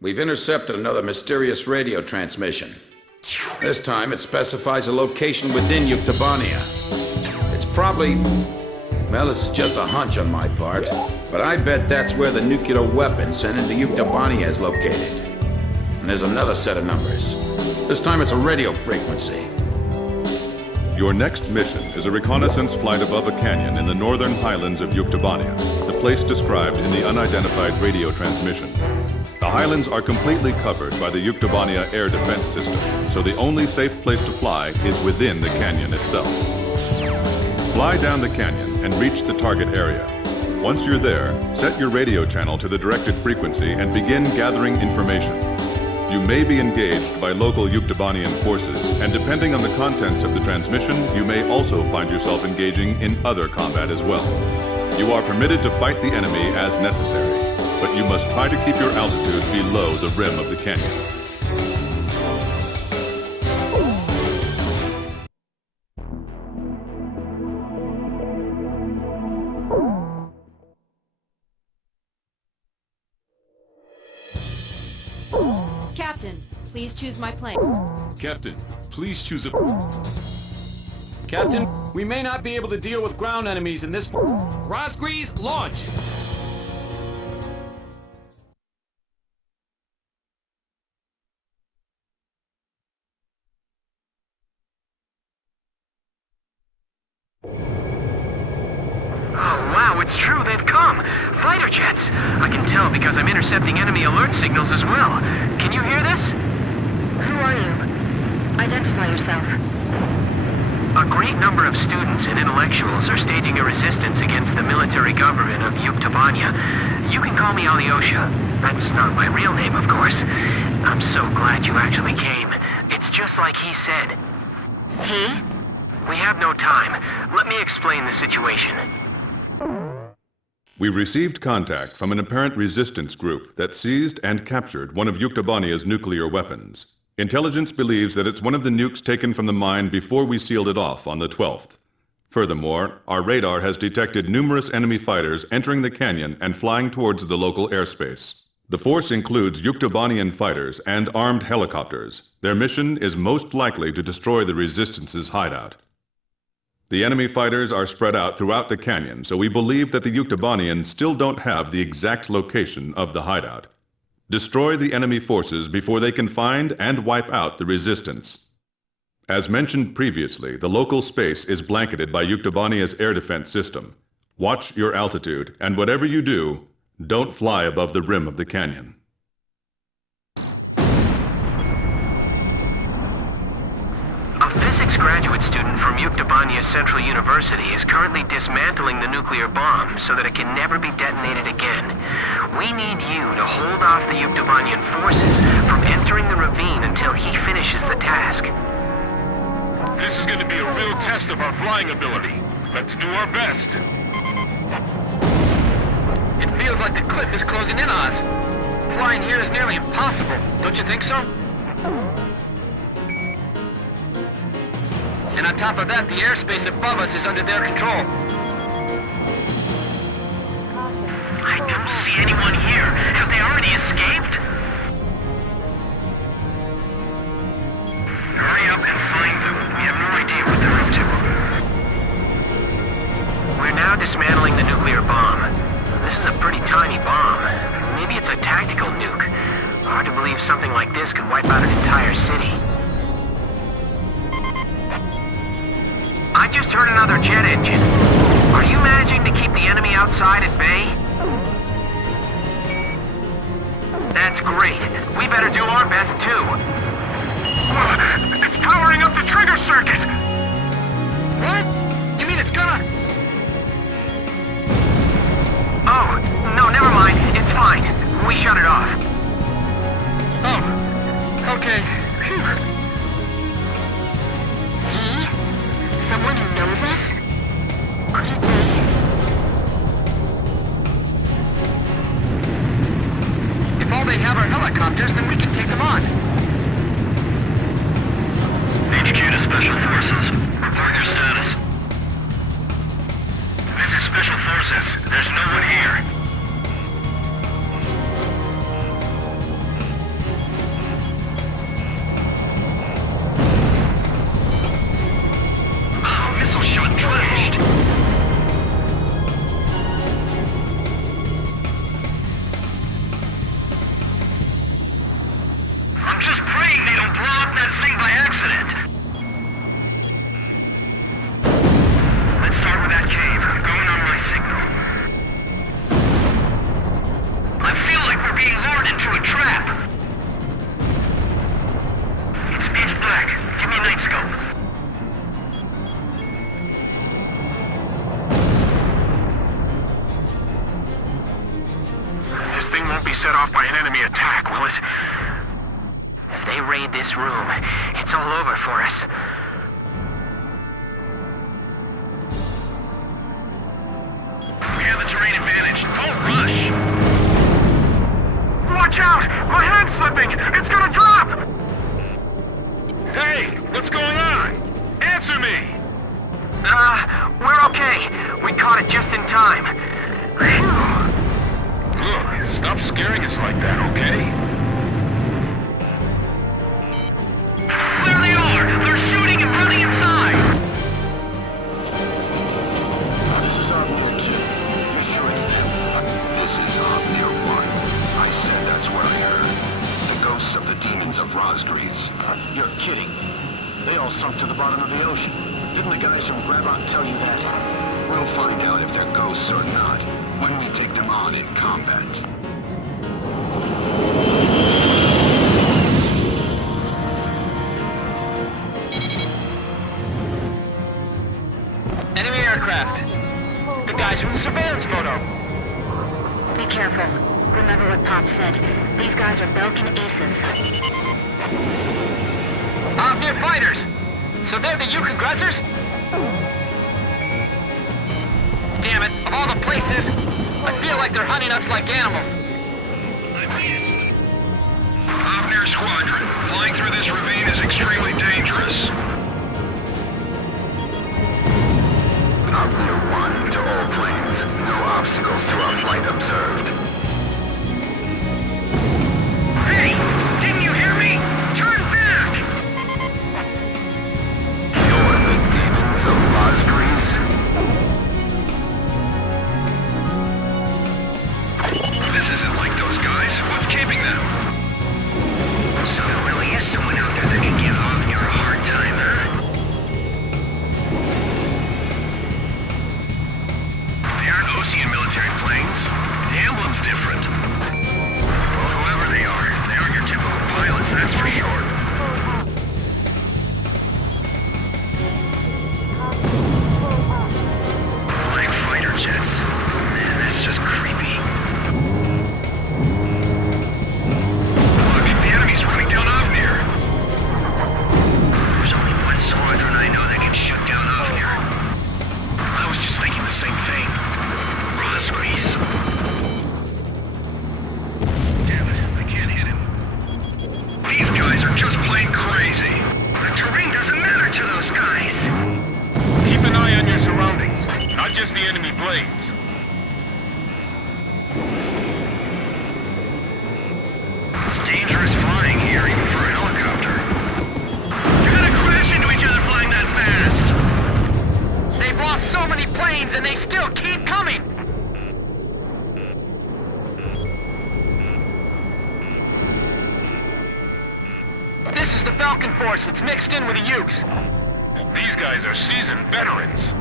We've intercepted another mysterious radio transmission. This time it specifies a location within Yuktobania. It's probably... well, this is just a hunch on my part, but I bet that's where the nuclear weapon sent into Yuktobania is located. And there's another set of numbers. This time it's a radio frequency. Your next mission is a reconnaissance flight above a canyon in the northern highlands of Yuktobania, the place described in the unidentified radio transmission. The highlands are completely covered by the Yuktobania air defense system, so the only safe place to fly is within the canyon itself. Fly down the canyon and reach the target area. Once you're there, set your radio channel to the directed frequency and begin gathering information. You may be engaged by local Yuktobanian forces, and depending on the contents of the transmission, you may also find yourself engaging in other combat as well. You are permitted to fight the enemy as necessary, but you must try to keep your altitude below the rim of the canyon. Captain, please choose my plane. Captain, please choose a... Captain, we may not be able to deal with ground enemies in this... Rosgrees, launch! It's true, they've come! Fighter jets! I can tell because I'm intercepting enemy alert signals as well. Can you hear this? Who are you? Identify yourself. A great number of students and intellectuals are staging a resistance against the military government of Yuktobania. You can call me Alyosha. That's not my real name, of course. I'm so glad you actually came. It's just like he said. He? We have no time. Let me explain the situation. We received contact from an apparent resistance group that seized and captured one of Yuktobania's nuclear weapons. Intelligence believes that it's one of the nukes taken from the mine before we sealed it off on the 12th. Furthermore, our radar has detected numerous enemy fighters entering the canyon and flying towards the local airspace. The force includes Yuktobanian fighters and armed helicopters. Their mission is most likely to destroy the Resistance's hideout. The enemy fighters are spread out throughout the canyon, so we believe that the Yuktobanians still don't have the exact location of the hideout. Destroy the enemy forces before they can find and wipe out the Resistance. As mentioned previously, the local space is blanketed by Yuktobania's air defense system. Watch your altitude, and whatever you do, don't fly above the rim of the canyon. A physics graduate student from Yuktobania Central University is currently dismantling the nuclear bomb so that it can never be detonated again. We need you to hold off the Yuktobanian forces from entering the ravine until he finishes the task. This is going to be a real test of our flying ability. Let's do our best. It feels like the cliff is closing in on us. Flying here is nearly impossible, don't you think so? And on top of that, the airspace above us is under their control. I don't see anyone here. Have they already escaped? Hurry up and find them. We have no idea what they're up to. We're now dismantling the nuclear bomb. This is a pretty tiny bomb. Maybe it's a tactical nuke. Hard to believe something like this could wipe out an entire city. I just heard another jet engine. Are you managing to keep the enemy outside at bay? That's great. We better do our best too. It's powering up the trigger circuit! What? You mean it's gonna... Oh, no, never mind. It's fine. We shut it off. Oh, okay. Phew. Someone who knows us? Could it be? If all they have are helicopters, then we can take them on. HQ to Special Forces. Report your status. This is Special Forces. There's no one here. knows. If they raid this room, it's all over for us. We have the terrain advantage. Don't rush! Watch out! My hand's slipping! It's gonna drop! Hey, what's going on? Answer me! We're okay. We caught it just in time. Look, stop scaring us like that, okay? There they are! They're shooting and running inside! This is Opnir 2. You sure it's them? This is Opnir 1. I said that's where I heard. The ghosts of the demons of Rosdries. You're kidding. They all sunk to the bottom of the ocean. Didn't the guys from Grabot tell you that? We'll find out if they're ghosts or not when we take them on in combat. Enemy aircraft. The guys from the surveillance photo. Be careful. Remember what Pop said. These guys are Belkin Aces. Near fighters. So they're the Uke aggressors? Damn it, of all the places, I feel like they're hunting us like animals. Opnir Squadron, flying through this ravine is extremely dangerous. Opnir 1 to all planes. No obstacles to our flight observed. Hey! Didn't you hear me? Turn back! You're the demons of Rosdries? This isn't like those guys. What's keeping them? So there really is someone out there that can give Opnir a hard time, huh? They aren't Ocean military planes. The emblem's different. Well, whoever they aren't your typical pilots, that's for sure. Like fighter jets. Man, that's just creepy. Look, the enemy's running down Opnir. There's only one squadron I know that can shoot down Opnir. I was just thinking the same thing. Rosgrease. Damn it, I can't hit him. These guys are just plain crazy. The terrain doesn't matter to those guys. Keep an eye on your surroundings, not just the enemy blades. It's dangerous flying here, even for a helicopter. You're gonna crash into each other flying that fast. They've lost so many planes and they still keep coming! This is the Falcon Force that's mixed in with the Ukes. These guys are seasoned veterans.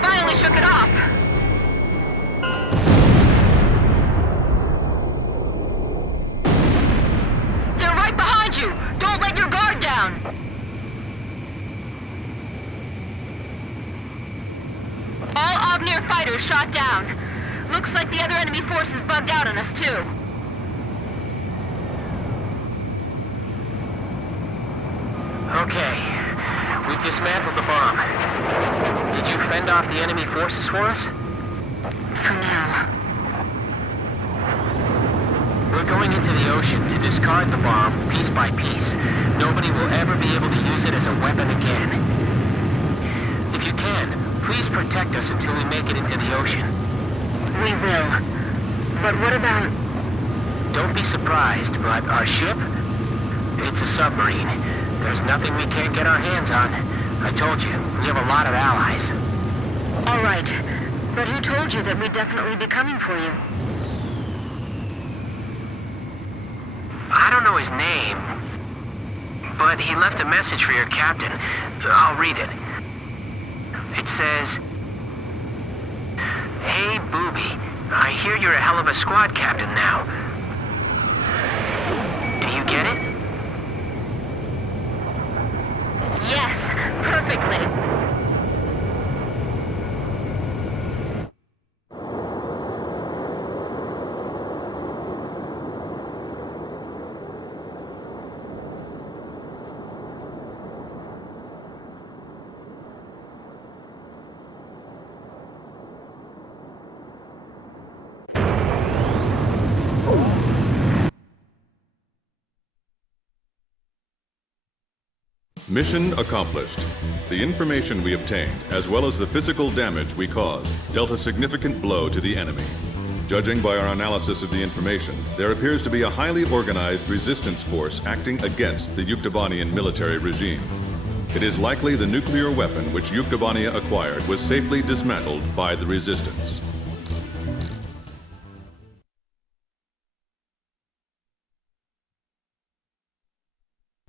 Finally shook it off! They're right behind you! Don't let your guard down! All Opnir fighters shot down. Looks like the other enemy forces bugged out on us too. Okay. We've dismantled the bomb. Did you fend off the enemy forces for us? For now. We're going into the ocean to discard the bomb piece by piece. Nobody will ever be able to use it as a weapon again. If you can, please protect us until we make it into the ocean. We will. But what about... Don't be surprised, but our ship? It's a submarine. There's nothing we can't get our hands on. I told you, we have a lot of allies. All right. But who told you that we'd definitely be coming for you? I don't know his name, but he left a message for your captain. I'll read it. It says, "Hey, Booby, I hear you're a hell of a squad captain now. Do you get it?" Yes, perfectly. Mission accomplished. The information we obtained, as well as the physical damage we caused, dealt a significant blow to the enemy. Judging by our analysis of the information, there appears to be a highly organized resistance force acting against the Yuktobanian military regime. It is likely the nuclear weapon which Yuktobania acquired was safely dismantled by the resistance.